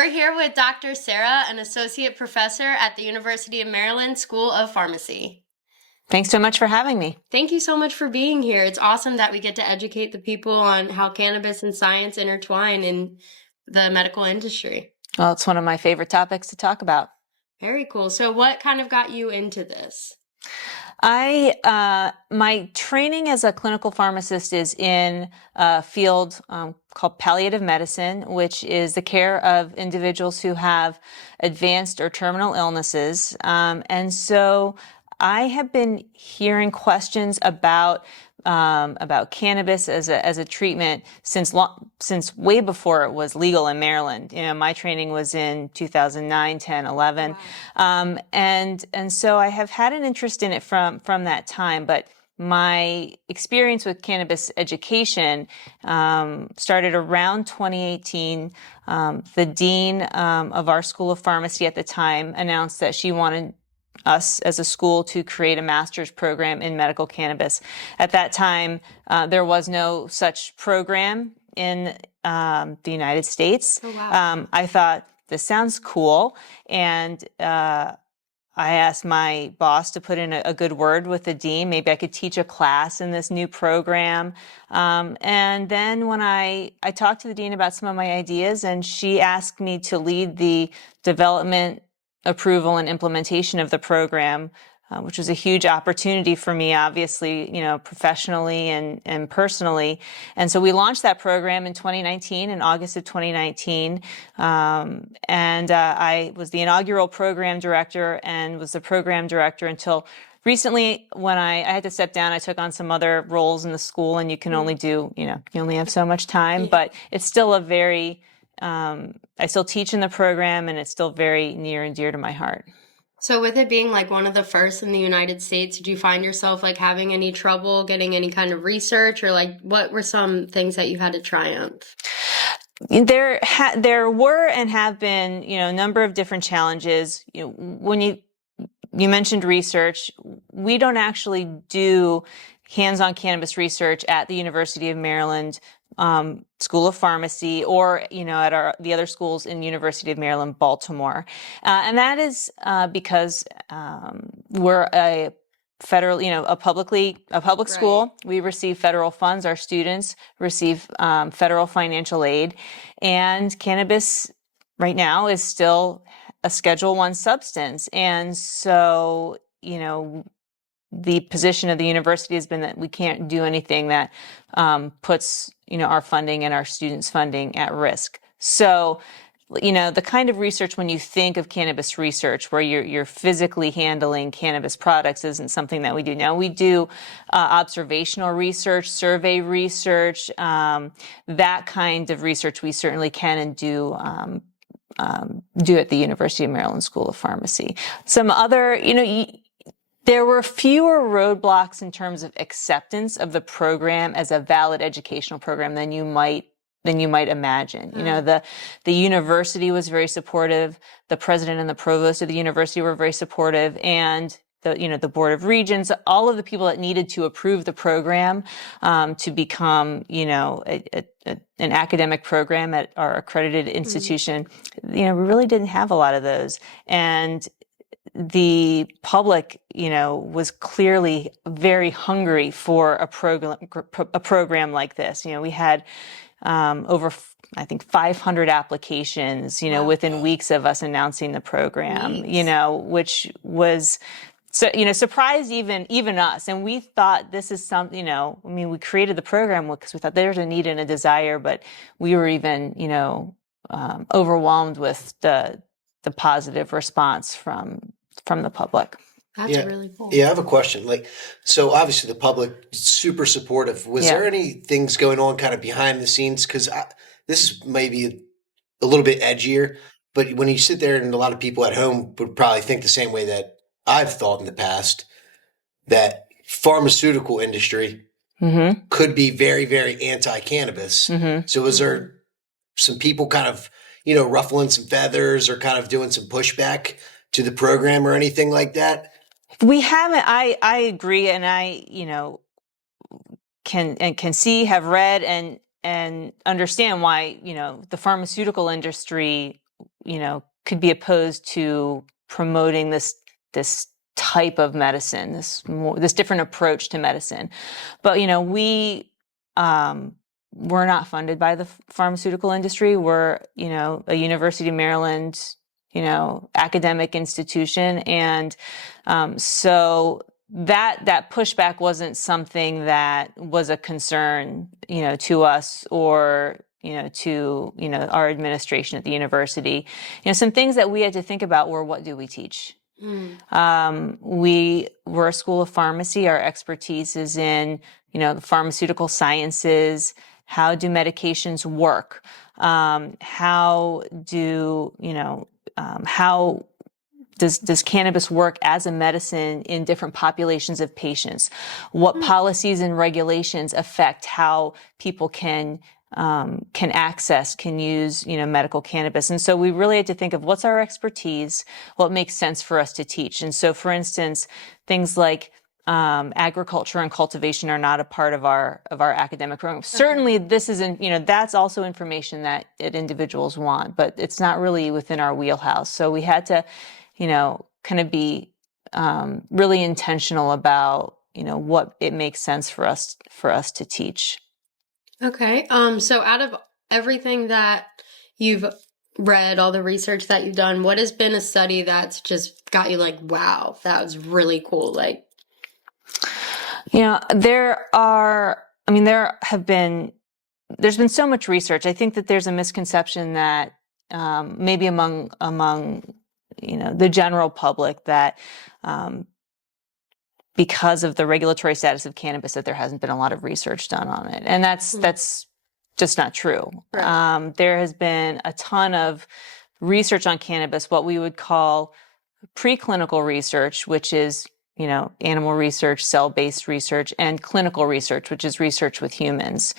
We're here with Dr. Sera, an associate professor at the University of Maryland School of Pharmacy. Thanks so much for having me. Thank you so much for being here. It's awesome that we get to educate the people on how cannabis and science intertwine in the medical industry. Well, it's one of my favorite topics to talk about. Very cool. So what kind of got you into this? My training as a clinical pharmacist is in a field called palliative medicine, which is the care of individuals who have advanced or terminal illnesses. And so I have been hearing questions about cannabis as a treatment since way before it was legal in Maryland. You know, my training was in 2009, 10, 11. Wow. And so I have had an interest in it from that time, but my experience with cannabis education started around 2018. The dean of our School of Pharmacy at the time announced that she wanted us as a school to create a master's program in medical cannabis. At that time, there was no such program in the United States. Oh, wow. I thought, this sounds cool, and I asked my boss to put in a good word with the dean. Maybe I could teach a class in this new program. And then when I talked to the dean about some of my ideas, and she asked me to lead the development, approval, and implementation of the program, which was a huge opportunity for me, obviously, you know, professionally and personally. And so we launched that program in 2019, in August of 2019. I was the inaugural program director and was the program director until recently, when I had to step down. I took on some other roles in the school, and you can only do, you only have so much time, but it's still a very, I still teach in the program, and it's still very near and dear to my heart. So with it being like one of the first in the United States, did you find yourself like having any trouble getting any kind of research, or like what were some things that you had to triumph? There were and have been, a number of different challenges. When you mentioned research, we don't actually do hands-on cannabis research at the University of Maryland School of Pharmacy, or at the other schools in University of Maryland, Baltimore, and that is because we're a federal, a public school. We receive federal funds. Our students receive federal financial aid, and cannabis right now is still a Schedule I substance, and so the position of the university has been that we can't do anything that puts our funding and our students' funding at risk. So, the kind of research, when you think of cannabis research, where you're physically handling cannabis products, isn't something that we do. Now, we do observational research, survey research, that kind of research we certainly can and do at the University of Maryland School of Pharmacy. Some other, there were fewer roadblocks in terms of acceptance of the program as a valid educational program than you might imagine. The university was very supportive. The president and the provost of the university were very supportive, and the board of regents, all of the people that needed to approve the program to become an academic program at our accredited institution. We really didn't have a lot of those, and the public, was clearly very hungry for a program like this. We had over, I think, 500 applications, Wow. within weeks of us announcing the program, which was, surprised even us. And we thought this is something, we created the program because we thought there's a need and a desire, but we were even, overwhelmed with the positive response from the public. That's really cool. Yeah, I have a question. So obviously the public is super supportive. Was there any things going on kind of behind the scenes? Because this is maybe a little bit edgier, but when you sit there, and a lot of people at home would probably think the same way that I've thought in the past, that pharmaceutical industry could be very, very anti-cannabis. So was there some people kind of, ruffling some feathers or kind of doing some pushback to the program or anything like that? We haven't. I agree, and I can see, have read, and understand why the pharmaceutical industry could be opposed to promoting this type of medicine, this different approach to medicine. But we're not funded by the pharmaceutical industry. We're a University of Maryland academic institution, and so that pushback wasn't something that was a concern to us or to our administration at the university. Some things that we had to think about were, what do we teach? We're a school of pharmacy. Our expertise is in the pharmaceutical sciences. How do medications work? How does cannabis work as a medicine in different populations of patients? What policies and regulations affect how people can use medical cannabis? And so we really had to think of what's our expertise, what makes sense for us to teach. And so, for instance, things like agriculture and cultivation are not a part of our academic program. Okay. Certainly, this isn't, that's also information that individuals want, but it's not really within our wheelhouse. So we had to, kind of be really intentional about, what it makes sense for us to teach. Okay. So out of everything that you've read, all the research that you've done, what has been a study that's just got you like, wow, that was really cool? Like, there's been so much research. I think that there's a misconception that maybe among the general public that because of the regulatory status of cannabis that there hasn't been a lot of research done on it. And that's just not true. Right. There has been a ton of research on cannabis, what we would call preclinical research, which is animal research, cell-based research, and clinical research, which is research with humans.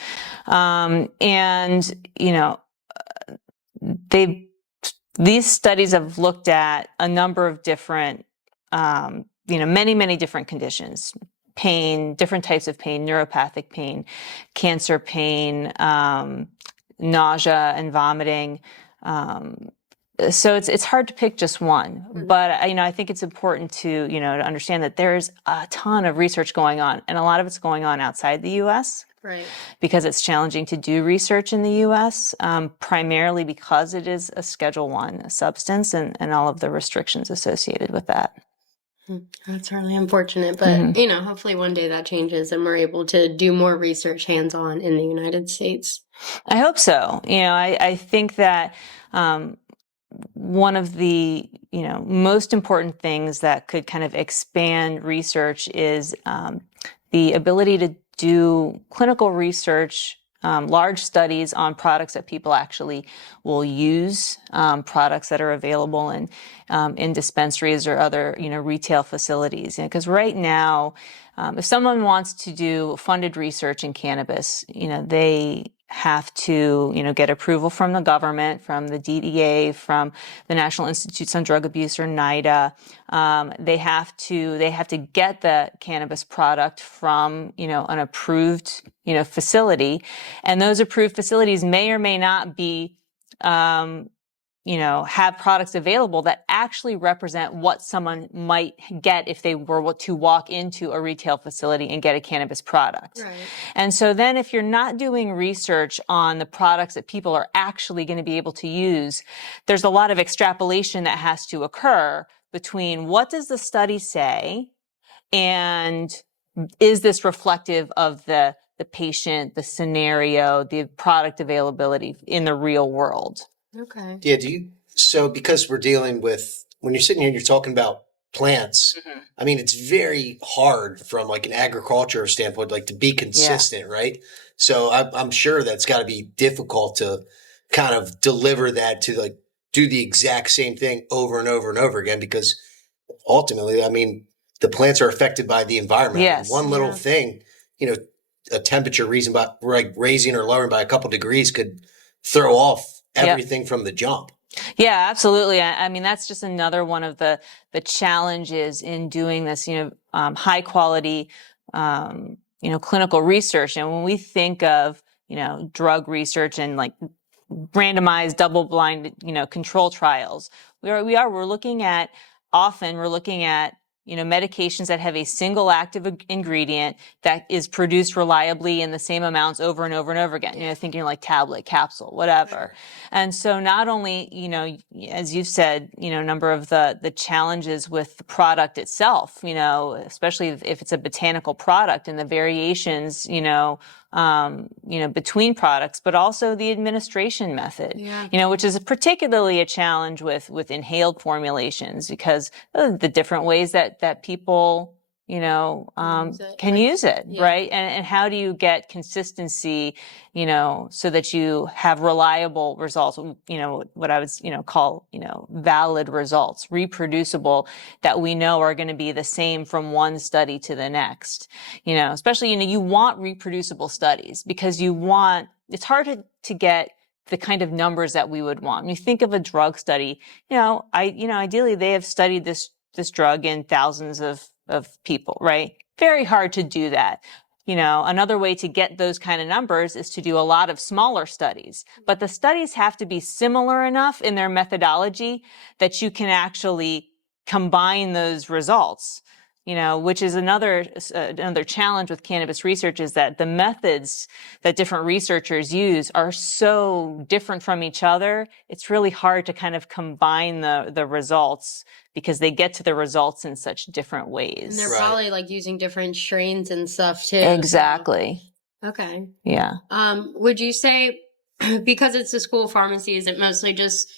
These studies have looked at a number of different, many different conditions, pain, different types of pain, neuropathic pain, cancer pain, nausea and vomiting. So it's hard to pick just one, but I think it's important to to understand that there's a ton of research going on, and a lot of it's going on outside the U.S. Right. Because it's challenging to do research in the U.S. Primarily because it is a Schedule I substance and all of the restrictions associated with that. That's really unfortunate, but hopefully one day that changes and we're able to do more research hands-on in the United States. I hope so. I think that one of the most important things that could kind of expand research is the ability to do clinical research, large studies on products that people actually will use, products that are available in dispensaries or other retail facilities. Because right now, if someone wants to do funded research in cannabis, they have to, get approval from the government, from the DEA, from the National Institutes on Drug Abuse or NIDA. They have to get the cannabis product from, an approved, facility, and those approved facilities may or may not be, have products available that actually represent what someone might get if they were to walk into a retail facility and get a cannabis product. Right. And so then if you're not doing research on the products that people are actually going to be able to use, there's a lot of extrapolation that has to occur between what does the study say and is this reflective of the patient, the scenario, the product availability in the real world. Okay. Yeah. So because we're dealing with, when you're sitting here, you're talking about plants. Mm-hmm. I mean, it's very hard from like an agriculture standpoint, like to be consistent, right? So I'm sure that's got to be difficult to kind of deliver that to like do the exact same thing over and over and over again, because ultimately, I mean, the plants are affected by the environment. Yes. One little thing, a temperature reason by like raising or lowering by a couple degrees could throw off everything from the jump. Yeah, absolutely. I mean, that's just another one of the challenges in doing this, high quality, clinical research. And when we think of, drug research and like randomized, double-blind, control trials. We're looking at medications that have a single active ingredient that is produced reliably in the same amounts over and over and over again, thinking like tablet, capsule, whatever. And so not only, as you've said, a number of the challenges with the product itself, especially if it's a botanical product and the variations, between products, but also the administration method, which is particularly a challenge with inhaled formulations because of the different ways that people, can use it, right? And how do you get consistency, so that you have reliable results, what I would, call, valid results, reproducible, that we know are going to be the same from one study to the next, especially, you want reproducible studies because it's hard to get the kind of numbers that we would want. When you think of a drug study, ideally they have studied this drug in thousands of people, right? Very hard to do that. Another way to get those kind of numbers is to do a lot of smaller studies, but the studies have to be similar enough in their methodology that you can actually combine those results, which is another challenge with cannabis research is that the methods that different researchers use are so different from each other. It's really hard to kind of combine the results because they get to the results in such different ways. And they're probably like using different strains and stuff too. Exactly. So. Okay. Yeah. Would you say, because it's a school of pharmacy, is it mostly just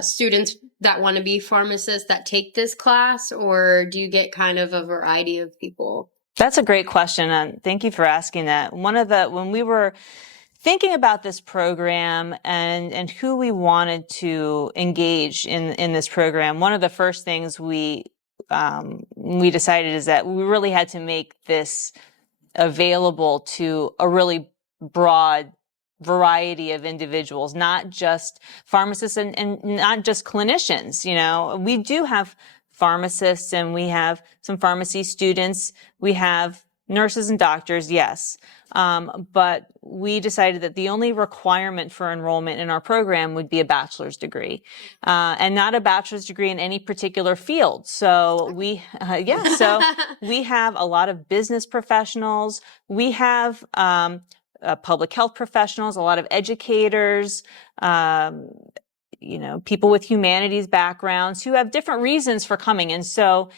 students that want to be pharmacists that take this class, or do you get kind of a variety of people? That's a great question, and thank you for asking that. When we were thinking about this program and who we wanted to engage in this program, one of the first things we decided is that we really had to make this available to a really broad variety of individuals, not just pharmacists and not just clinicians. We do have pharmacists and we have some pharmacy students. We have nurses and doctors, yes. But we decided that the only requirement for enrollment in our program would be a bachelor's degree, and not a bachelor's degree in any particular field. So we have a lot of business professionals. We have, public health professionals, a lot of educators, people with humanities backgrounds who have different reasons for coming. And so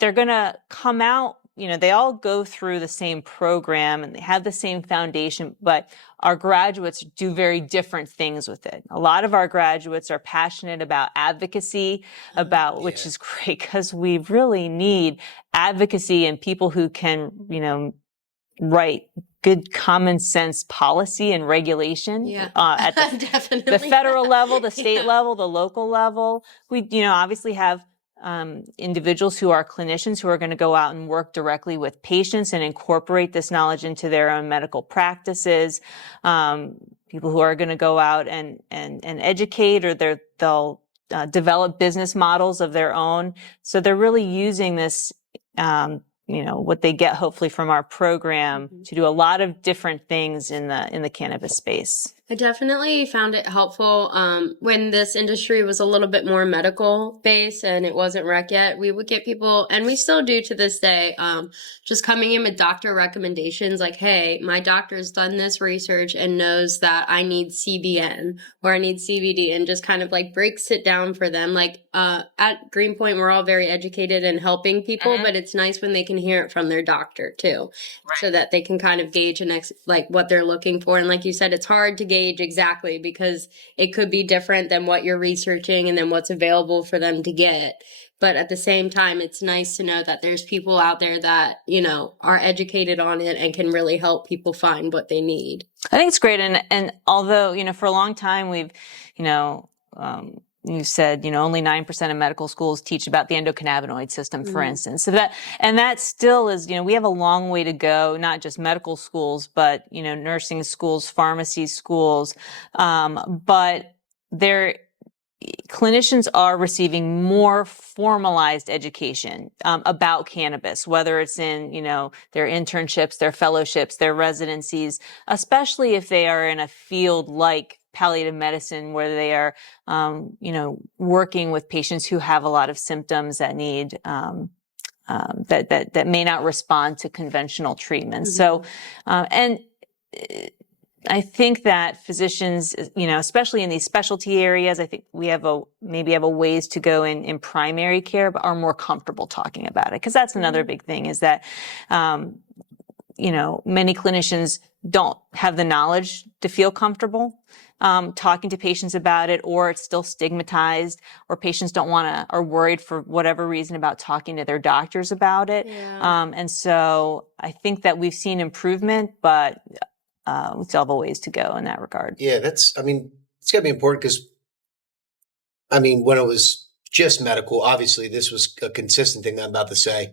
they're going to come out, they all go through the same program and they have the same foundation, but our graduates do very different things with it. A lot of our graduates are passionate about advocacy, which is great because we really need advocacy and people who can, write good common sense policy and regulation at the federal level, the state level, the local level. We, obviously have individuals who are clinicians who are going to go out and work directly with patients and incorporate this knowledge into their own medical practices. People who are going to go out and educate, or they'll develop business models of their own. So they're really using this, what they get hopefully from our program to do a lot of different things in the cannabis space. I definitely found it helpful when this industry was a little bit more medical based and it wasn't rec yet. We would get people, and we still do to this day, just coming in with doctor recommendations like, hey, my doctor's done this research and knows that I need CBN or I need CBD, and just kind of like breaks it down for them. Like at Greenpoint, we're all very educated in helping people, but it's nice when they can hear it from their doctor too, so that they can kind of gauge like what they're looking for. And like you said, it's hard to gauge exactly because it could be different than what you're researching and then what's available for them to get. But at the same time, it's nice to know that there's people out there that, are educated on it and can really help people find what they need. I think it's great. And although, for a long time we've, you said, only 9% of medical schools teach about the endocannabinoid system, for instance. So that still is, we have a long way to go, not just medical schools, but, nursing schools, pharmacy schools. But clinicians are receiving more formalized education about cannabis, whether it's in, their internships, their fellowships, their residencies, especially if they are in a field like palliative medicine, where they are, working with patients who have a lot of symptoms that need, that may not respond to conventional treatments. So, and I think that physicians, especially in these specialty areas, I think we have maybe have a ways to go in primary care, but are more comfortable talking about it. Because that's another big thing, is that, many clinicians don't have the knowledge to feel comfortable talking to patients about it, or it's still stigmatized, or patients don't want to, are worried for whatever reason about talking to their doctors about it. Yeah. And so I think that we've seen improvement, but we still have a ways to go in that regard. Yeah, it's got to be important because, when it was just medical, obviously this was a consistent thing that I'm about to say.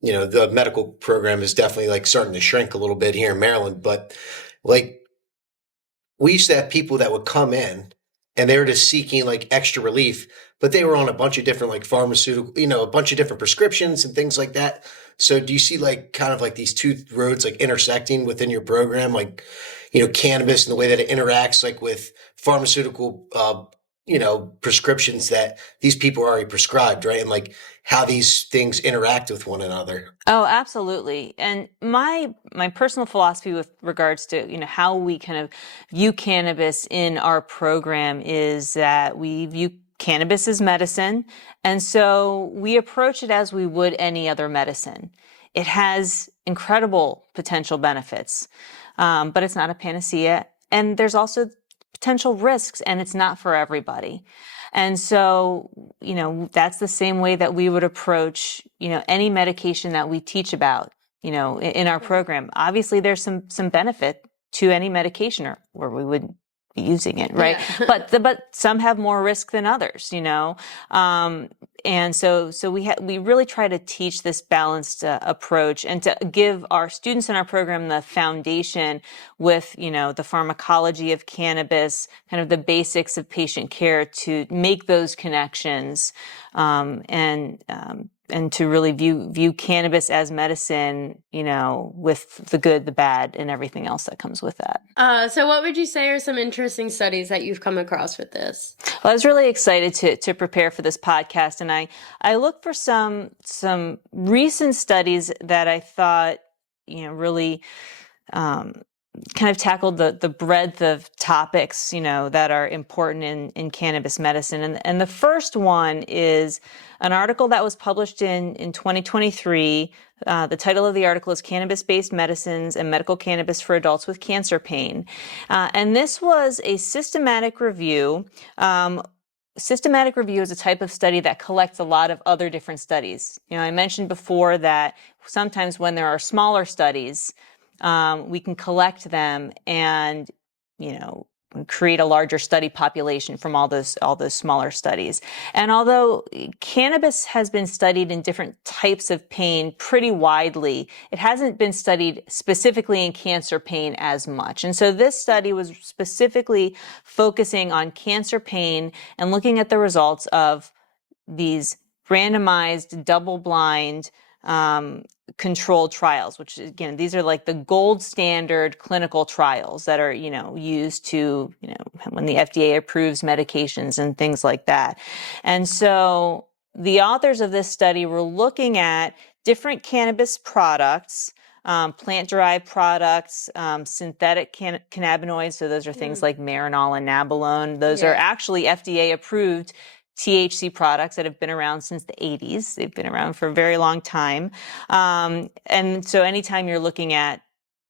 The medical program is definitely like starting to shrink a little bit here in Maryland, but like we used to have people that would come in and they were just seeking like extra relief, but they were on a bunch of different like pharmaceutical, a bunch of different prescriptions and things like that. So do you see like kind of like these two roads like intersecting within your program, like, cannabis and the way that it interacts like with pharmaceutical, prescriptions that these people are already prescribed, right? And like how these things interact with one another. Oh, absolutely. And my personal philosophy with regards to, how we kind of view cannabis in our program is that we view cannabis as medicine. And so we approach it as we would any other medicine. It has incredible potential benefits, but it's not a panacea. And there's also potential risks, and it's not for everybody. And so, that's the same way that we would approach, any medication that we teach about, in our program. Obviously, there's some benefit to any medication, or we wouldn't be using it, right? Yeah. But some have more risk than others, and so we really try to teach this balanced approach, and to give our students in our program the foundation with, the pharmacology of cannabis, kind of the basics of patient care, to make those connections, and to really view cannabis as medicine, with the good, the bad, and everything else that comes with that. So what would you say are some interesting studies that you've come across with this? Well, I was really excited to prepare for this podcast, and I looked for some recent studies that I thought, really kind of tackled the breadth of topics, that are important in cannabis medicine. And the first one is an article that was published in 2023. The title of the article is Cannabis-Based Medicines and Medical Cannabis for Adults with Cancer Pain. And this was a systematic review. Systematic review is a type of study that collects a lot of other different studies. I mentioned before that sometimes when there are smaller studies, we can collect them and, create a larger study population from all those smaller studies. And although cannabis has been studied in different types of pain pretty widely, it hasn't been studied specifically in cancer pain as much. And so this study was specifically focusing on cancer pain and looking at the results of these randomized, double-blind, controlled trials, which again, these are like the gold standard clinical trials that are, used to, when the FDA approves medications and things like that. And so the authors of this study were looking at different cannabis products, plant-derived products, synthetic cannabinoids. So those are things like Marinol and Nabilone. Those are actually FDA approved THC products that have been around since the 80s. They've been around for a very long time. And so anytime you're looking at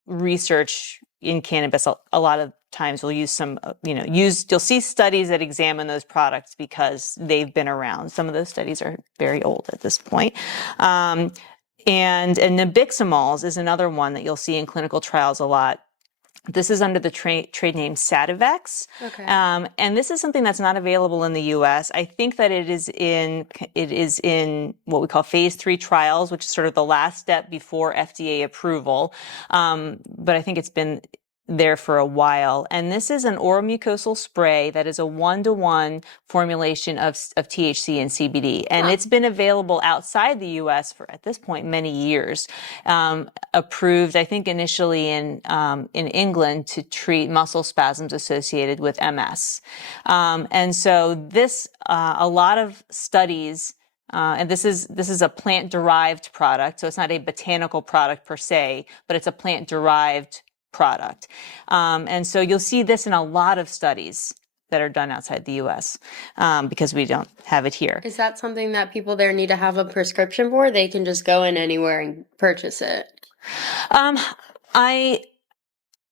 research in cannabis, a lot of times we'll use you'll see studies that examine those products because they've been around. Some of those studies are very old at this point. And nabiximols is another one that you'll see in clinical trials a lot. This is under the trade name Sativex. Okay. And this is something that's not available in the U.S. I think that it is in what we call phase 3 trials, which is sort of the last step before FDA approval. But I think it's been there for a while. And this is an oral mucosal spray that is a 1-to-1 formulation of THC and CBD. And it's been available outside the US for, at this point, many years. Approved, I think, initially in England to treat muscle spasms associated with MS. And so this, a lot of studies, and this is a plant-derived product, so it's not a botanical product per se, but it's a plant-derived product. And so you'll see this in a lot of studies that are done outside the US, because we don't have it here. Is that something that people there need to have a prescription for? They can just go in anywhere and purchase it?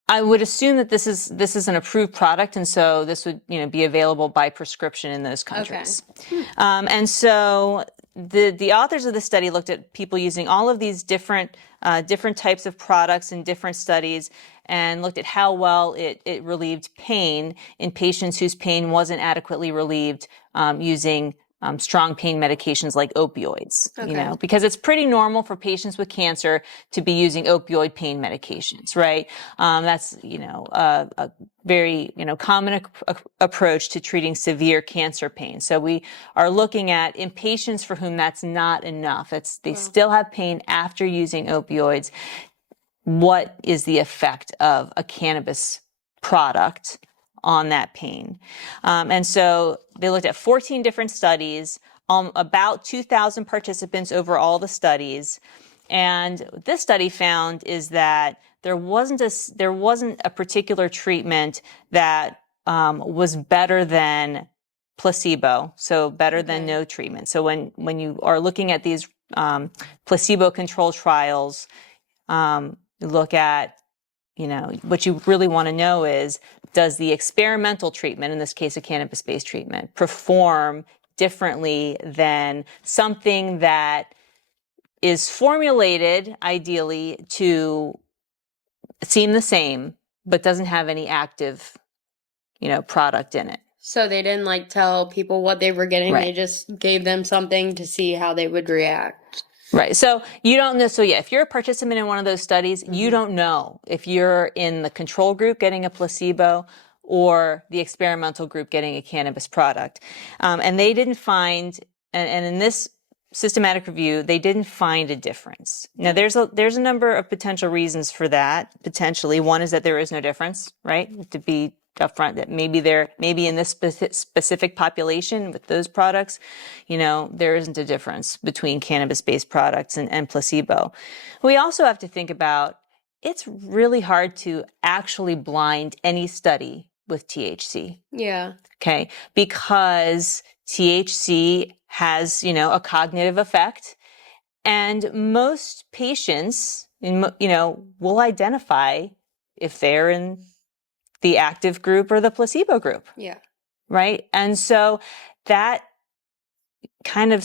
I would assume that this is an approved product, and so this would be available by prescription in those countries. Okay. And so the authors of the study looked at people using all of these different types of products in different studies, and looked at how well it relieved pain in patients whose pain wasn't adequately relieved using strong pain medications like opioids. Okay. Because it's pretty normal for patients with cancer to be using opioid pain medications, right? That's a very common approach to treating severe cancer pain. So we are looking at in patients for whom that's not enough. They still have pain after using opioids. What is the effect of a cannabis product on that pain? And so they looked at 14 different studies, about 2,000 participants over all the studies. And what this study found is that there wasn't a particular treatment that was better than placebo, so better than no treatment. So when you are looking at these placebo-controlled trials, you look at what you really want to know is, does the experimental treatment, in this case a cannabis-based treatment, perform differently than something that is formulated ideally to seem the same but doesn't have any active product in it? So they didn't tell people what they were getting. Right. They just gave them something to see how they would react. Right. So you don't know. So yeah, if you're a participant in one of those studies, you don't know if you're in the control group getting a placebo or the experimental group getting a cannabis product. And they didn't find, and in this systematic review, they didn't find a difference. Now there's a number of potential reasons for that. Potentially, one is that there is no difference, right? To be upfront, that maybe in this specific population with those products, there isn't a difference between cannabis-based products and placebo. We also have to think about, it's really hard to actually blind any study with THC. Yeah. Okay. Because THC has, a cognitive effect, and most patients, will identify if they're in the active group or the placebo group. Yeah. Right. And so that kind of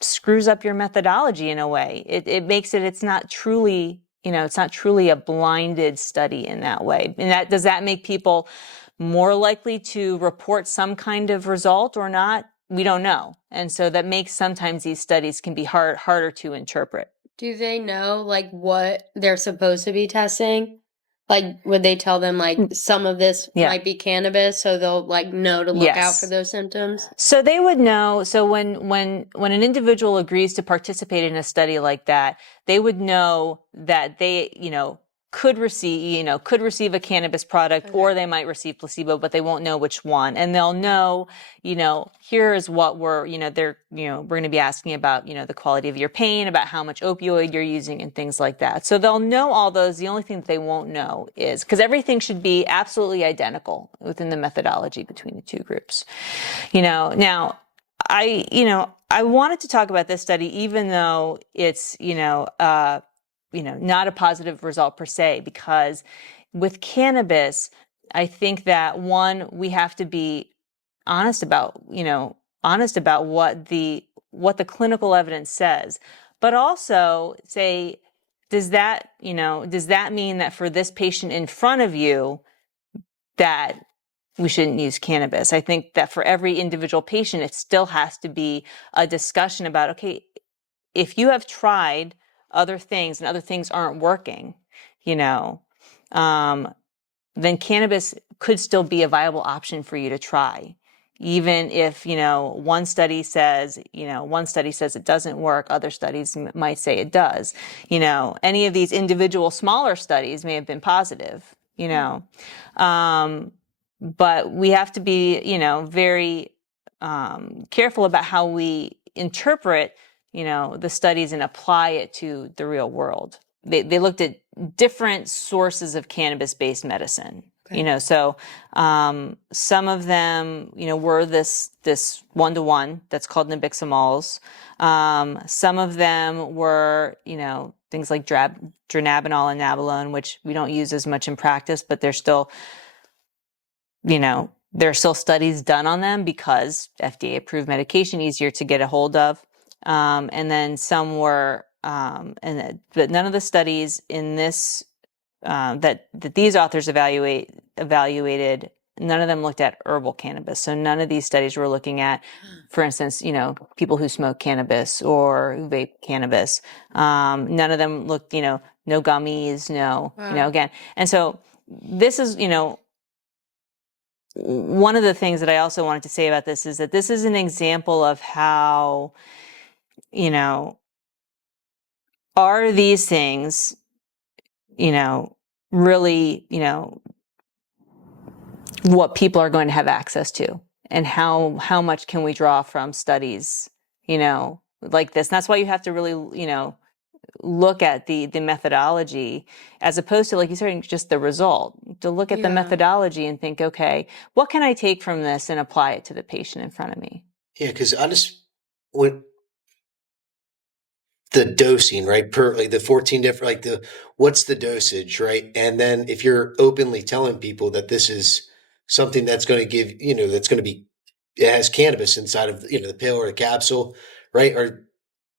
screws up your methodology in a way. It makes it's not truly, it's not truly a blinded study in that way. And does that make people more likely to report some kind of result or not? We don't know. And so that makes sometimes these studies can be harder to interpret. Do they know what they're supposed to be testing? Would they tell them some of this might be cannabis, so they'll know to look out for those symptoms? So they would know. So when an individual agrees to participate in a study like that, they would know that they, could receive a cannabis product, or they might receive placebo, but they won't know which one. And they'll know, here is what we're going to be asking about, the quality of your pain, about how much opioid you're using, and things like that. So they'll know all those. The only thing that they won't know is, because everything should be absolutely identical within the methodology between the two groups. Now I wanted to talk about this study, even though it's, not a positive result per se, because with cannabis, I think that we have to be honest about what the clinical evidence says, but also say, does that mean that for this patient in front of you that we shouldn't use cannabis? I think that for every individual patient, it still has to be a discussion about, okay, if you have tried other things and other things aren't working, then cannabis could still be a viable option for you to try. Even if, one study says it doesn't work, other studies might say it does. Any of these individual smaller studies may have been positive, but we have to be, very careful about how we interpret, the studies and apply it to the real world. They looked at different sources of cannabis-based medicine. Okay. So some of them, were this 1-to-1 that's called nabiximols. Some of them were, things like dronabinol and nabilone, which we don't use as much in practice, but they're still, there are still studies done on them because FDA-approved medication, easier to get a hold of. And then some were, but none of the studies in this that these authors evaluated, none of them looked at herbal cannabis. So none of these studies were looking at, for instance, people who smoke cannabis or who vape cannabis. None of them looked, no gummies, no, Wow. again. And so this is, one of the things that I also wanted to say about this is that this is an example of how, are these things, really, what people are going to have access to, and how much can we draw from studies, like this. And that's why you have to really, look at the methodology as opposed to, like you said, just the result. To look at the methodology and think, okay, what can I take from this and apply it to the patient in front of me? Yeah, because the dosing, right? Like the 14 different, what's the dosage, right? And then if you're openly telling people that this is something that's going to give, that's going to be, it has cannabis inside of, the pill or the capsule, right? Or,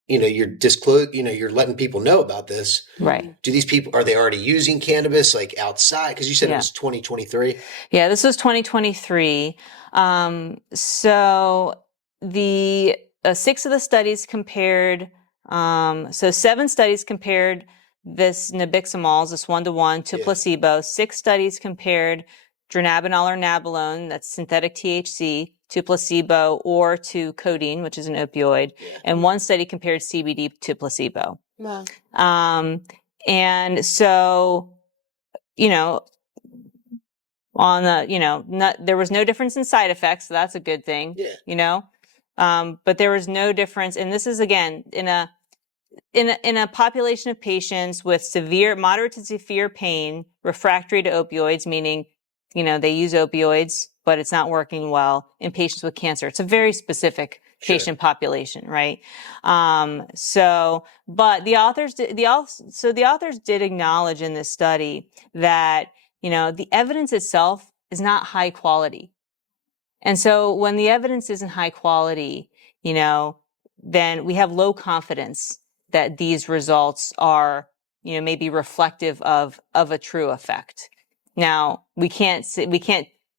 you're you're letting people know about this. Right. Do these people, are they already using cannabis like outside? Because you said it was 2023. Yeah, this was 2023. So the 6 of the studies compared, so 7 studies compared this nabiximols, this 1-to-1 to placebo. 6 studies compared dronabinol or nabilone, that's synthetic THC, to placebo or to codeine, which is an opioid. And 1 study compared CBD to placebo. Wow. And so, on the, there was no difference in side effects, so that's a good thing. But there was no difference, and this is again in a population of patients with moderate to severe pain, refractory to opioids, meaning, they use opioids, but it's not working well, in patients with cancer. It's a very specific patient population, right? But the authors did acknowledge in this study that, the evidence itself is not high quality. And so when the evidence isn't high quality, then we have low confidence that these results are, maybe reflective of a true effect. Now, we can't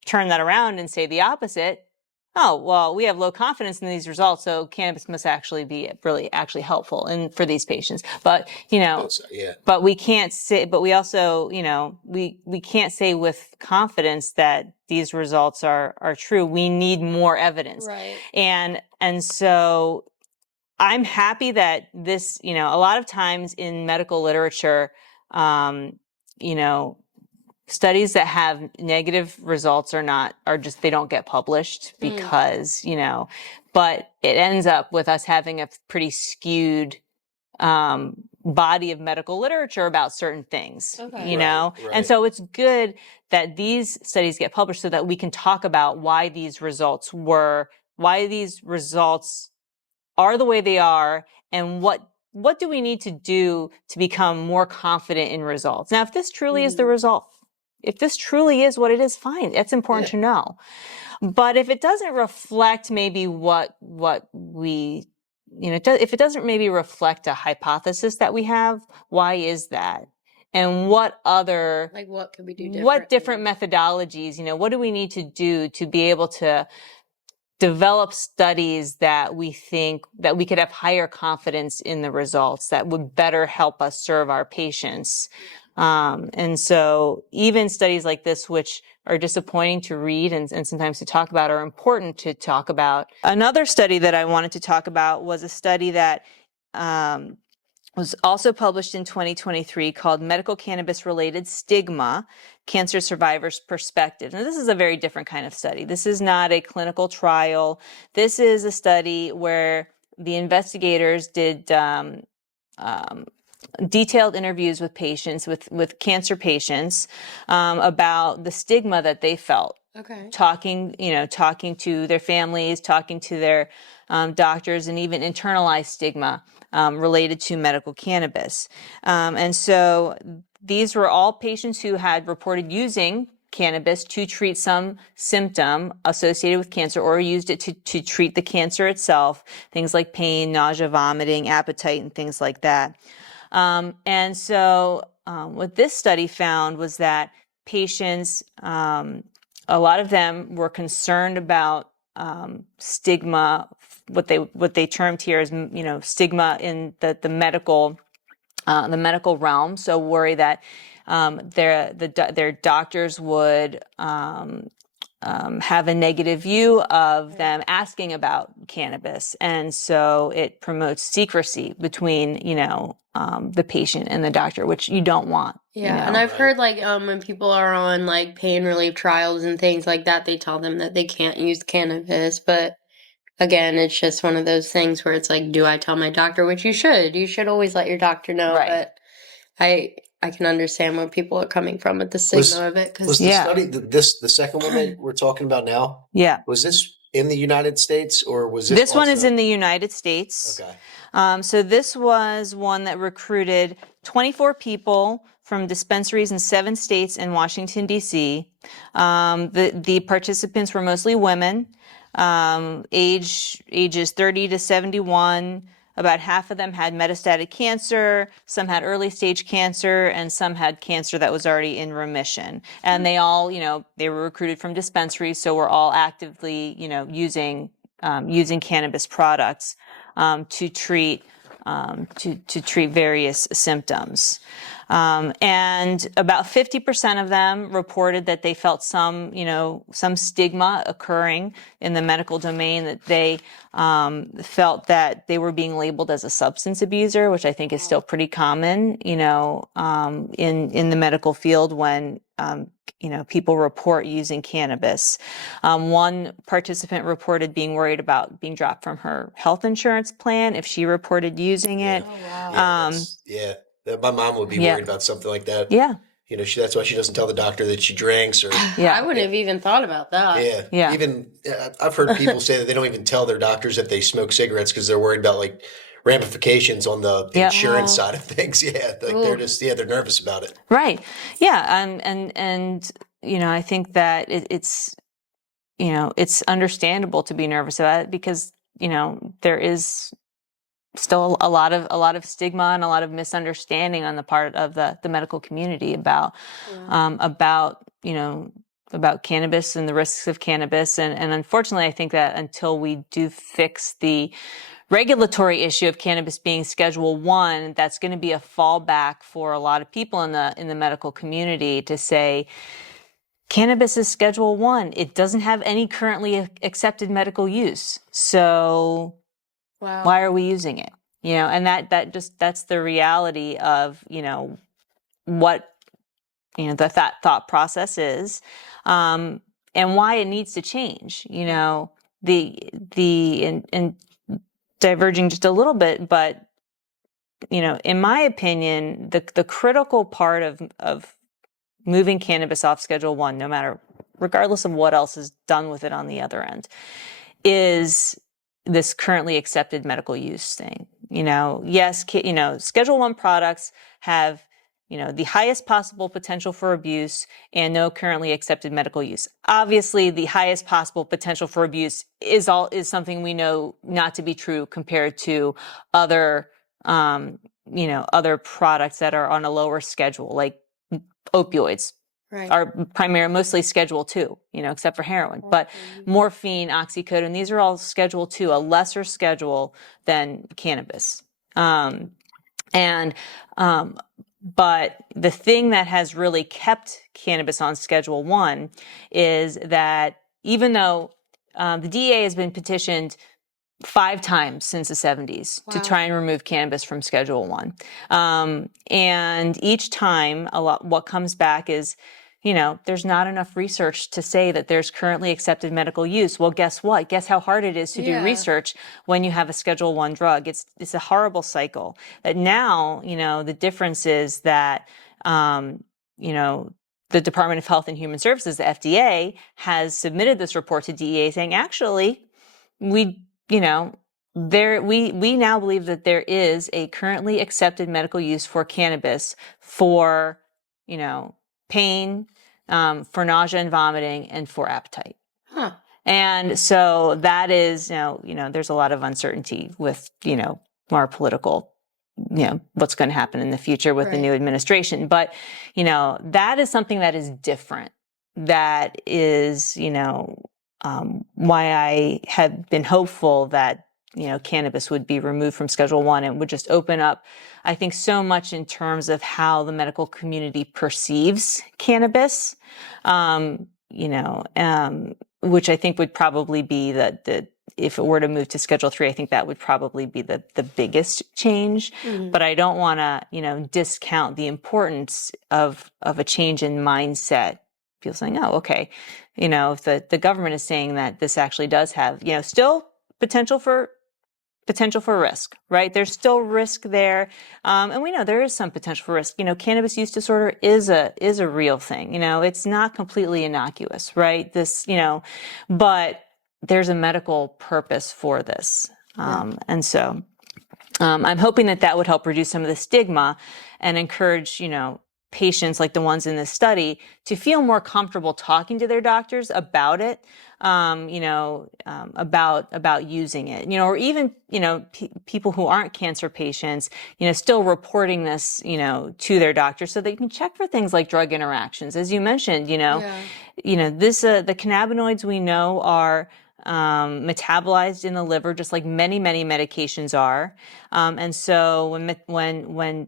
turn that around and say the opposite. Oh, well, we have low confidence in these results, so cannabis must actually be really actually helpful for these patients. But, but we can't say, but we also, we can't say with confidence that these results are true. We need more evidence. Right. And so I'm happy that this, a lot of times in medical literature, studies that have negative results they don't get published because, but it ends up with us having a pretty skewed body of medical literature about certain things, Right. And so it's good that these studies get published so that we can talk about why these results are the way they are, and what do we need to do to become more confident in results. Now, if this truly is the result, if this truly is what it is, fine. It's important to know. But if it doesn't reflect maybe what we, if it doesn't maybe reflect a hypothesis that we have, why is that? And what other, like, what could we do differently? What different methodologies, what do we need to do to be able to develop studies that we think that we could have higher confidence in the results that would better help us serve our patients? And so even studies like this, which are disappointing to read and sometimes to talk about, are important to talk about. Another study that I wanted to talk about was a study that was also published in 2023 called Medical Cannabis-Related Stigma, Cancer Survivors' Perspective. Now, this is a very different kind of study. This is not a clinical trial. This is a study where the investigators did detailed interviews with patients, with cancer patients, about the stigma that they felt. Okay. Talking to their families, talking to their doctors, and even internalized stigma related to medical cannabis. And so these were all patients who had reported using cannabis to treat some symptom associated with cancer, or used it to treat the cancer itself, things like pain, nausea, vomiting, appetite, and things like that. And so what this study found was that patients, a lot of them were concerned about stigma, what they termed here as stigma in the medical realm. So worry that their doctors would have a negative view of them asking about cannabis, and so it promotes secrecy between the patient and the doctor, which you don't want. Yeah, and I've heard like when people are on like pain relief trials and things like that, they tell them that they can't use cannabis, but again, it's just one of those things where it's like, do I tell my doctor? Which you should. You should always let your doctor know. Right. But I can understand where people are coming from with the stigma of it. Was the study the second one that we're talking about now? Yeah. Was this in the United States, or was this? This one is in the United States. Okay. So this was one that recruited 24 people from dispensaries in 7 states and Washington, D.C. The participants were mostly women, ages 30 to 71. About half of them had metastatic cancer, some had early stage cancer, and some had cancer that was already in remission. And they all, they were recruited from dispensaries, so we're all actively, using cannabis products to treat various symptoms. And about 50% of them reported that they felt some stigma occurring in the medical domain, that they felt that they were being labeled as a substance abuser, which I think is still pretty common, in the medical field when people report using cannabis. One participant reported being worried about being dropped from her health insurance plan if she reported using it. Oh, wow. My mom would be worried about something like that. Yeah. That's why she doesn't tell the doctor that she drinks, or I wouldn't have even thought about that. Yeah. Even I've heard people say that they don't even tell their doctors that they smoke cigarettes because they're worried about like ramifications on the insurance side of things. Yeah, like they're just they're nervous about it. Right. Yeah. And I think that it's understandable to be nervous about it, because there is still a lot of stigma and a lot of misunderstanding on the part of the medical community about cannabis and the risks of cannabis. And unfortunately, I think that until we do fix the regulatory issue of cannabis being Schedule 1, that's going to be a fallback for a lot of people in the medical community to say, cannabis is Schedule 1. It doesn't have any currently accepted medical use. So why are we using it? And that's the reality of, what, the thought process is, and why it needs to change, and diverging just a little bit, but, in my opinion, the critical part of moving cannabis off Schedule 1, regardless of what else is done with it on the other end, is this currently accepted medical use thing. Yes, Schedule 1 products have, the highest possible potential for abuse and no currently accepted medical use. Obviously, the highest possible potential for abuse is something we know not to be true compared to other, other products that are on a lower schedule, like opioids. Right. Are mostly Schedule 2, except for heroin. But morphine, oxycodone, these are all Schedule 2, a lesser schedule than cannabis. But the thing that has really kept cannabis on Schedule 1 is that even though the DEA has been petitioned 5 times since the 70s to try and remove cannabis from Schedule 1. And each time, what comes back is, there's not enough research to say that there's currently accepted medical use. Well, guess what? Guess how hard it is to do research when you have a Schedule 1 drug. It's a horrible cycle. But now, the difference is that, the Department of Health and Human Services, the FDA, has submitted this report to DEA saying, actually, we now believe that there is a currently accepted medical use for cannabis for, pain, for nausea and vomiting, and for appetite. Huh. And so that is, there's a lot of uncertainty with, more political, what's going to happen in the future with the new administration. But, that is something that is different. That is, why I have been hopeful that, cannabis would be removed from Schedule 1 and would just open up, I think, so much in terms of how the medical community perceives cannabis, which I think would probably be the if it were to move to Schedule 3, I think that would probably be the biggest change. Mm-hmm. But I don't want to, discount the importance of a change in mindset. People saying, oh, okay, if the government is saying that this actually does have, still potential for risk, right? There's still risk there. And we know there is some potential for risk. Cannabis use disorder is a real thing. It's not completely innocuous, right? But there's a medical purpose for this. And so I'm hoping that would help reduce some of the stigma and encourage, patients like the ones in this study to feel more comfortable talking to their doctors about it, about using it, or even, people who aren't cancer patients, still reporting this, to their doctor so they can check for things like drug interactions. As you mentioned, the cannabinoids we know are metabolized in the liver, just like many, many medications are. And so when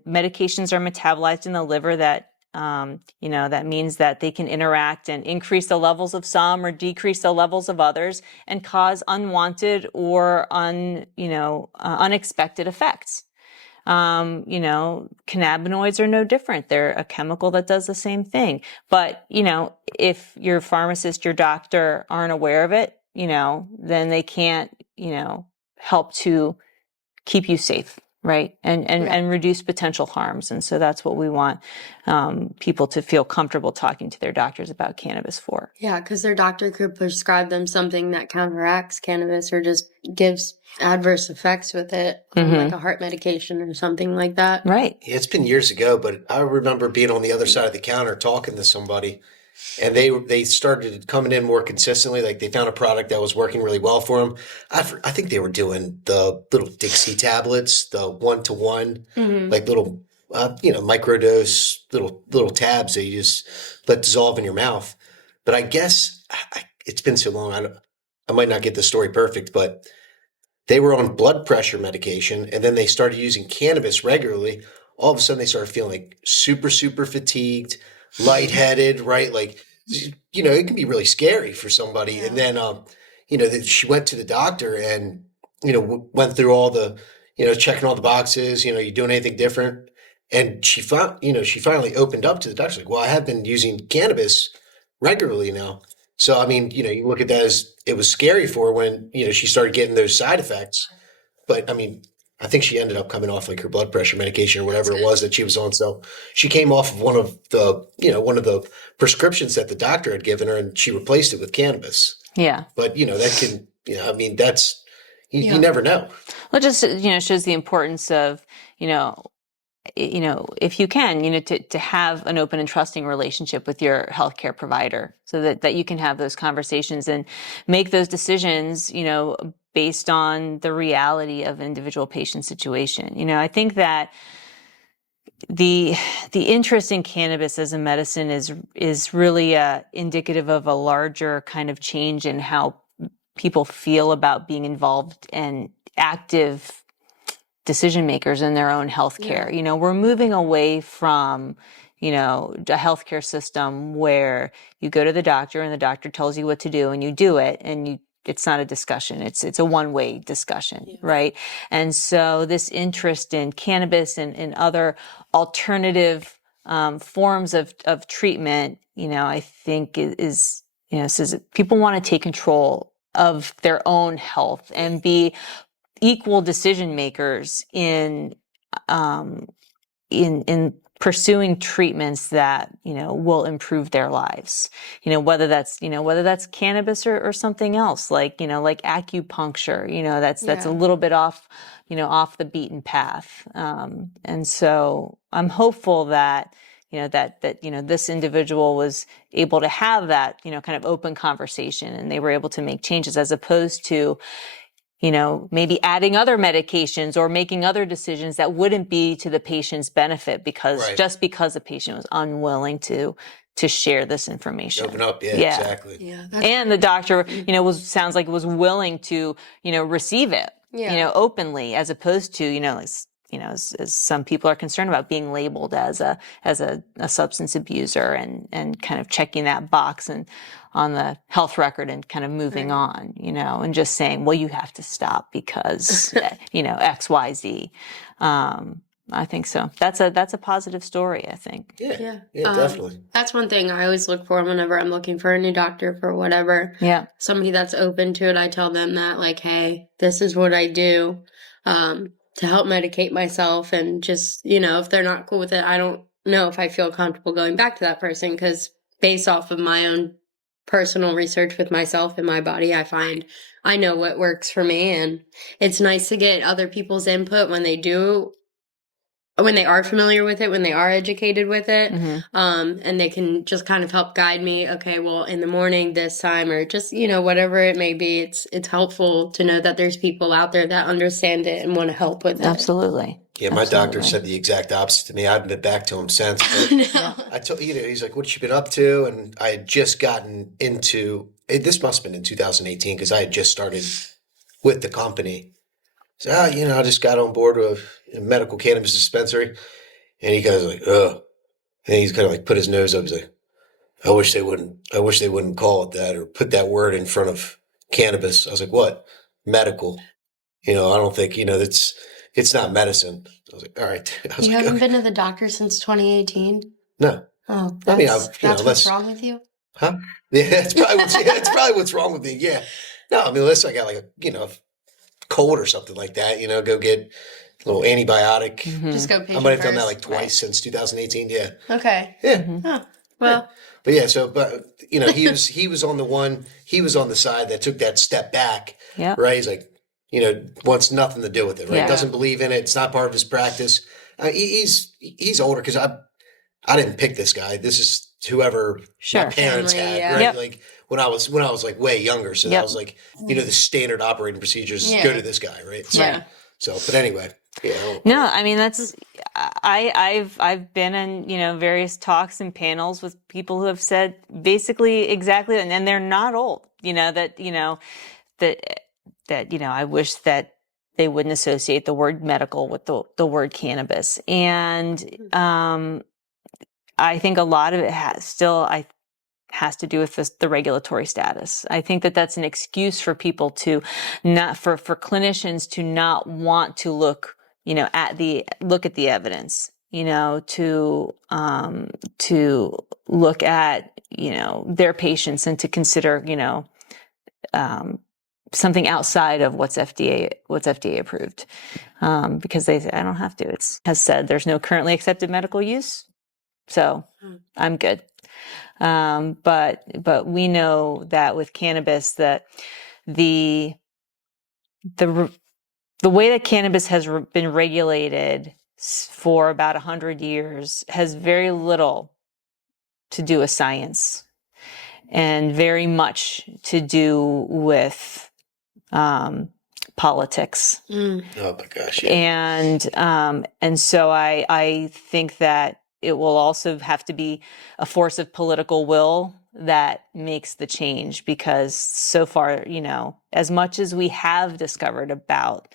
medications are metabolized in the liver, that that means that they can interact and increase the levels of some or decrease the levels of others and cause unwanted or unexpected effects. Cannabinoids are no different. They're a chemical that does the same thing. But, if your pharmacist, your doctor aren't aware of it, then they can't, help to keep you safe, right? And reduce potential harms. And so that's what we want people to feel comfortable talking to their doctors about cannabis for. Yeah, because their doctor could prescribe them something that counteracts cannabis or just gives adverse effects with it, like a heart medication or something like that. Right. Yeah, it's been years ago, but I remember being on the other side of the counter talking to somebody. And they started coming in more consistently. Like they found a product that was working really well for them. I think they were doing the little Dixie tablets, the 1-to-1, like little, microdose little tabs that you just let dissolve in your mouth. But I guess it's been so long. I might not get the story perfect, but they were on blood pressure medication, and then they started using cannabis regularly. All of a sudden, they started feeling like super, super fatigued, lightheaded, right? Like, it can be really scary for somebody. Yeah. And then, she went to the doctor and, went through all the, checking all the boxes, you doing anything different? And she finally opened up to the doctor. Like, well, I have been using cannabis regularly now. So, I mean, you look at that as it was scary for her when, she started getting those side effects. But I mean, I think she ended up coming off like her blood pressure medication or whatever it was that she was on. So she came off of one of the prescriptions that the doctor had given her, and she replaced it with cannabis. Yeah. But, that can, that's, you never know. Well, it just, shows the importance of, if you can, to have an open and trusting relationship with your healthcare provider so that you can have those conversations and make those decisions, based on the reality of individual patient situation. I think that the interest in cannabis as a medicine is really indicative of a larger kind of change in how people feel about being involved and active decision makers in their own healthcare. You know, we're moving away from, you know, a healthcare system where you go to the doctor and the doctor tells you what to do and you do it, and it's not a discussion. It's a one-way discussion, right? And so this interest in cannabis and other alternative forms of treatment, you know, I think is, you know, says that people want to take control of their own health and be equal decision makers in pursuing treatments that, you know, will improve their lives. You know, whether that's cannabis or something else, like, you know, like acupuncture, you know, that's a little bit off, you know, off the beaten path. And so I'm hopeful that, you know, that, you know, this individual was able to have that, you know, kind of open conversation, and they were able to make changes, as opposed to, you know, maybe adding other medications or making other decisions that wouldn't be to the patient's benefit just because the patient was unwilling to share this information. Open up, exactly. Yeah, and the doctor, you know, sounds like was willing to, you know, receive it, you know, openly, as opposed to, you know, as some people are concerned about being labeled as a substance abuser and kind of checking that box and on the health record and kind of moving on, you know, and just saying, well, you have to stop because, you know, X, Y, Z. I think so. That's a positive story, I think. Yeah, definitely. That's one thing I always look for whenever I'm looking for a new doctor for whatever. Yeah. Somebody that's open to it. I tell them that, like, hey, this is what I do to help medicate myself. And just, you know, if they're not cool with it, I don't know if I feel comfortable going back to that person, because based off of my own personal research with myself and my body, I find I know what works for me. And it's nice to get other people's input when they are familiar with it, when they are educated with it, and they can just kind of help guide me. Okay, well, in the morning, this time, or just, you know, whatever it may be, it's helpful to know that there's people out there that understand it and want to help with it. Absolutely. Yeah, my doctor said the exact opposite to me. I haven't been back to him since. But I told you know, he's like, "What you been up to?" And I had just gotten into it. This must have been in 2018, because I had just started with the company. So, you know, I just got on board with a medical cannabis dispensary, and he goes like, "Oh," and he's kind of like put his nose up. He's like, I wish they wouldn't call it that or put that word in front of cannabis." I was like, "What? Medical? You know, I don't think, you know, it's not medicine." I was like, "All right." I was You like, haven't okay. been to the doctor since 2018? No. Oh, I mean, that's what's wrong with you? Huh? Yeah, that's probably what's wrong with me. Yeah. No, I mean, unless I got like a, you know, cold or something like that, you know, go get a little antibiotic. Just go I patient might have done that first. like twice since 2018. Yeah. Okay. Yeah. Oh, well. But yeah, so, but you know, he was on the side that took that step back. Yeah. Right. He's like, you know, wants nothing to do with it. Right. Yeah. Doesn't believe in it. It's not part of his practice. He's older, because I didn't pick this guy. This is whoever my parents Family, had, right? Yep. Like when I was like way younger. So that was like, you know, the standard operating procedures go to this guy, right? So, so, but anyway, yeah. No, I mean, I've been in, you know, various talks and panels with people who have said basically exactly, and they're not old, you know, that you know, I wish that they wouldn't associate the word medical with the word cannabis. And I think a lot of it has to do with the regulatory status. I think that that's an excuse for people to not, for clinicians to not want to look, you know, look at the evidence, you know, to look at, you know, their patients and to consider, you know, something outside of what's FDA approved, because they say, I don't have to. It has said there's no currently accepted medical use, so I'm good. But we know that with cannabis, that the way that cannabis has been regulated for about 100 years has very little to do with science and very much to do with politics. Oh my gosh. Yeah. And so I think that it will also have to be a force of political will that makes the change, because so far, you know, as much as we have discovered about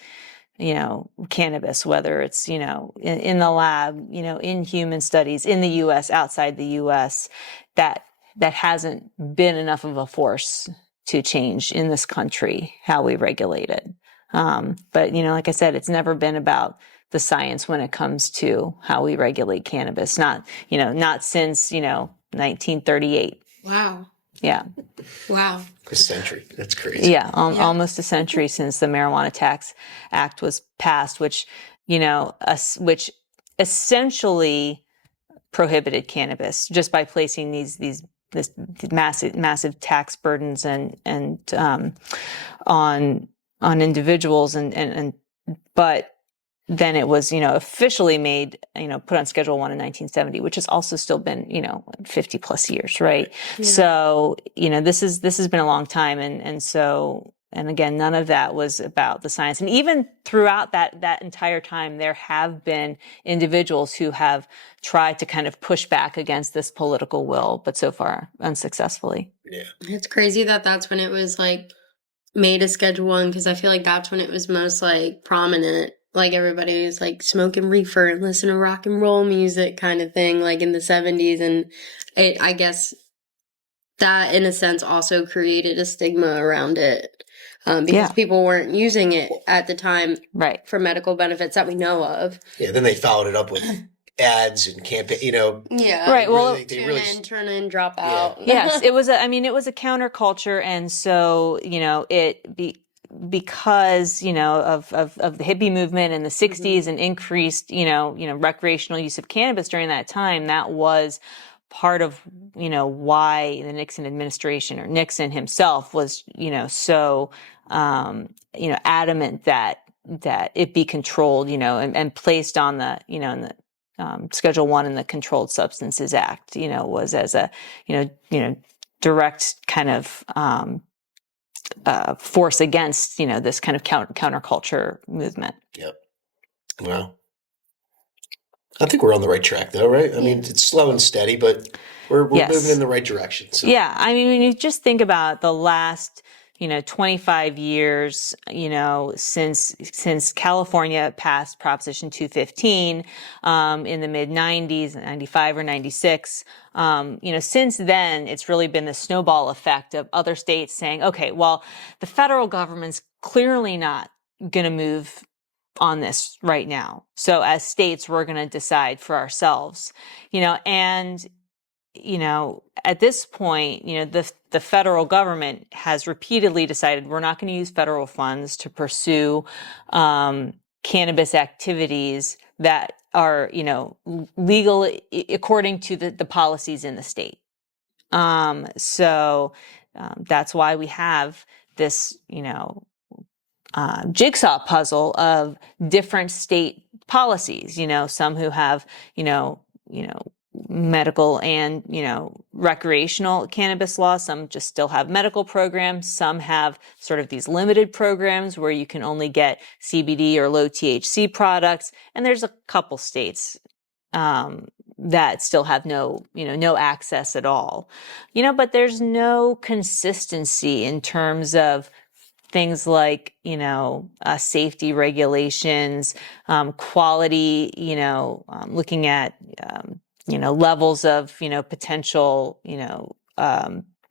cannabis, whether it's, in the lab, in human studies, in the U.S., outside the U.S., that hasn't been enough of a force to change in this country how we regulate it. But, like I said, it's never been about the science when it comes to how we regulate cannabis. Not since, 1938. Wow. Yeah. Wow. A century. That's crazy. Yeah, almost a century since the Marijuana Tax Act was passed, which, which essentially prohibited cannabis just by placing this massive tax burdens and on individuals but then it was, officially made, put on Schedule 1 in 1970, which has also still been, 50 plus years, right? Yeah. So, this has been a long time. And again, none of that was about the science. And even throughout that entire time, there have been individuals who have tried to kind of push back against this political will, but so far unsuccessfully. Yeah. It's crazy that that's when it was like made a Schedule 1, because I feel like that's when it was most like prominent. Like everybody was like smoking reefer and listen to rock and roll music kind of thing, like in the 70s. And I guess that in a sense also created a stigma around it, because people weren't using it at the time, right, for medical benefits that we know of. Yeah, then they followed it up with ads and campaign, Yeah. Really, Right. Well, turn in, drop out. Yes, it was a counterculture. And so, because, of the hippie movement in the 60s and increased, recreational use of cannabis during that time, that was part of, why the Nixon administration, or Nixon himself, was, so, adamant that it be controlled, and placed on the, in the Schedule 1 in the Controlled Substances Act, was as a, direct kind of force against, this kind of counterculture movement. Yep. Well, I think we're on the right track, though, right? I mean, it's slow and steady, but we're moving in the right direction. So. Yeah, I mean, when you just think about the last, 25 years, since California passed Proposition 215 in the mid 90s, 95 or 96, since then, it's really been the snowball effect of other states saying, okay, well, the federal government's clearly not going to move on this right now. So as states, we're going to decide for ourselves, and at this point, the federal government has repeatedly decided we're not going to use federal funds to pursue cannabis activities that are, legal according to the policies in the state. So that's why we have this, jigsaw puzzle of different state policies. Some who have, medical and, recreational cannabis laws. Some just still have medical programs. Some have sort of these limited programs where you can only get CBD or low THC products. And there's a couple states that still have no access at all. But there's no consistency in terms of things like, safety regulations, quality, looking at, levels of, potential,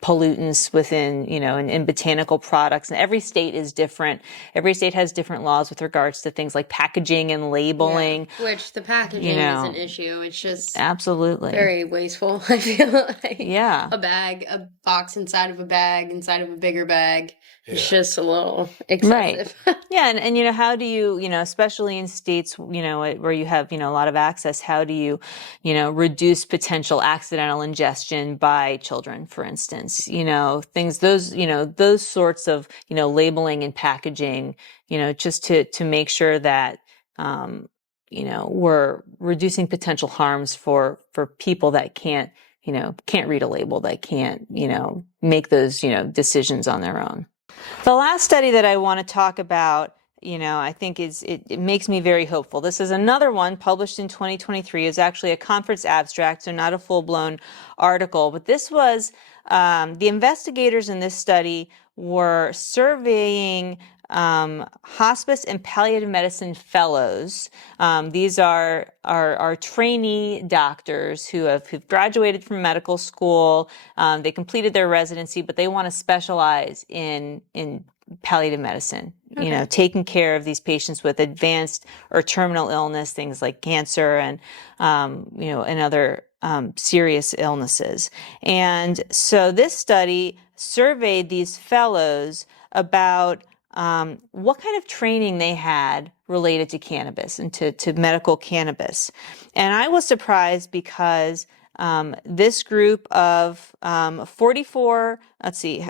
pollutants within, in botanical products. And every state is different. Every state has different laws with regards to things like packaging and labeling. Yeah, which the packaging is an issue. It's just absolutely very wasteful, I feel like. Yeah. A box inside of a bag, inside of a bigger bag. It's just a little excessive. Right. Yeah. And how do you, especially in states, where you have, a lot of access, how do you, reduce potential accidental ingestion by children, for instance, things, those sorts of, labeling and packaging, just to make sure that, we're reducing potential harms for people that can't read a label, that can't, make those, decisions on their own. The last study that I want to talk about, I think it makes me very hopeful. This is another one published in 2023. It's actually a conference abstract, so not a full-blown article. But this was, the investigators in this study were surveying hospice and palliative medicine fellows. These are trainee doctors who've graduated from medical school. They completed their residency, but they want to specialize in palliative medicine. Okay. Taking care of these patients with advanced or terminal illness, things like cancer and other serious illnesses. And so this study surveyed these fellows about what kind of training they had related to cannabis and to medical cannabis. And I was surprised because this group of 44, let's see,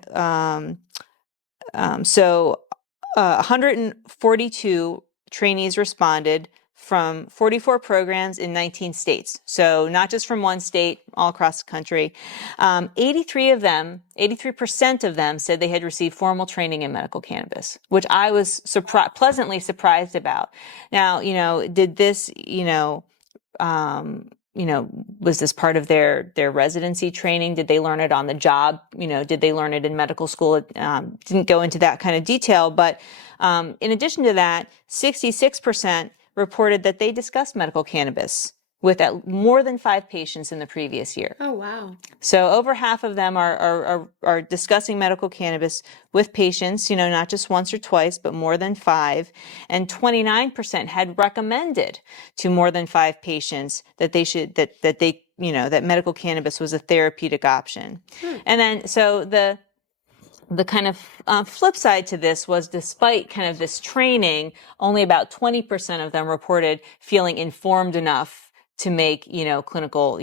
142 trainees responded from 44 programs in 19 states. So not just from one state, all across the country. 83% of them said they had received formal training in medical cannabis, which I was pleasantly surprised about. Now, did this, was this part of their residency training? Did they learn it on the job? Did they learn it in medical school? It didn't go into that kind of detail, but in addition to that, 66% reported that they discussed medical cannabis with more than 5 patients in the previous year. Oh, wow. So over half of them are discussing medical cannabis with patients, not just once or twice, but more than 5. And 29% had recommended to more than 5 patients that that medical cannabis was a therapeutic option. And then, so the kind of flip side to this was, despite kind of this training, only about 20% of them reported feeling informed enough to make, clinical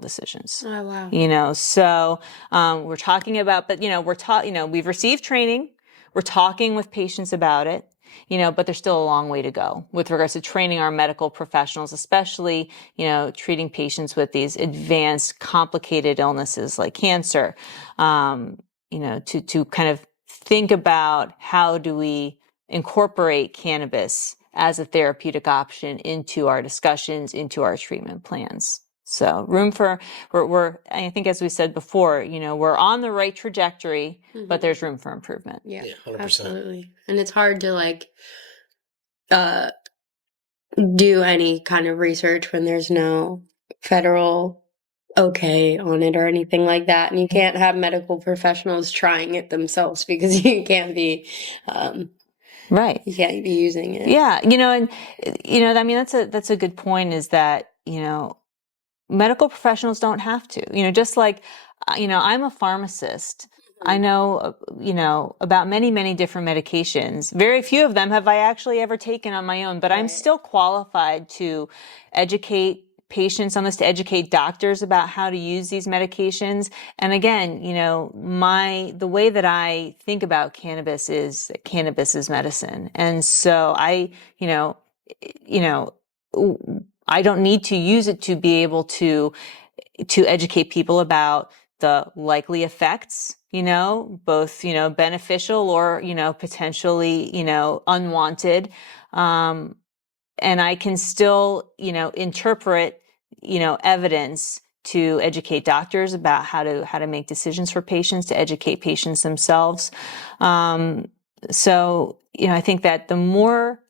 decisions. Oh, wow. So we're talking about, but, we've received training. We're talking with patients about it, but there's still a long way to go with regards to training our medical professionals, especially, treating patients with these advanced, complicated illnesses like cancer. To kind of think about how do we incorporate cannabis as a therapeutic option into our discussions, into our treatment plans. So I think, as we said before, we're on the right trajectory, but there's room for improvement. Yeah, 100%. absolutely. And it's hard to do any kind of research when there's no federal okay on it or anything like that. And you can't have medical professionals trying it themselves because you can't be, Right. you can't be using it. Yeah. That's a good point, is that, medical professionals don't have to, just like, I'm a pharmacist. I know, about many, many different medications. Very few of them have I actually ever taken on my own, but I'm still qualified to educate patients on this, to educate doctors about how to use these medications. And again, the way that I think about cannabis is that cannabis is medicine. And so I don't need to use it to be able to educate people about the likely effects, both, beneficial or, potentially, unwanted. And I can still, interpret, evidence to educate doctors about how to make decisions for patients, to educate patients themselves. So, I think that the more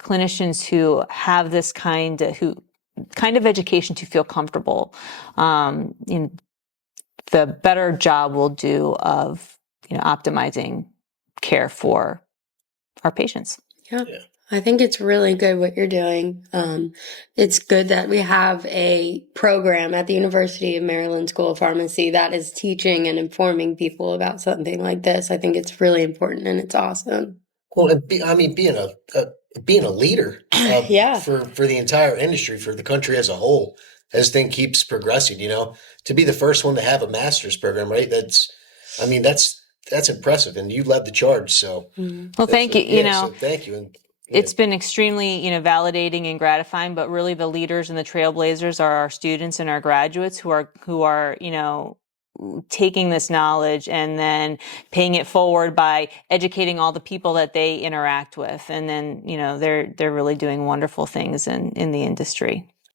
clinicians who have this kind of education to feel comfortable, the better job we'll do of, optimizing care for our patients. Yeah. I think it's really good what you're doing. It's good that we have a program at the University of Maryland School of Pharmacy that is teaching and informing people about something like this. I think it's really important and it's awesome. Well, and being a leader Yeah. for the entire industry, for the country as a whole, as thing keeps progressing, to be the first one to have a master's program, right? That's impressive, and you led the charge. So, well, thank you. So thank you. And it's been extremely, validating and gratifying, but really the leaders and the trailblazers are our students and our graduates who are, taking this knowledge and then paying it forward by educating all the people that they interact with. And then, they're really doing wonderful things in the industry.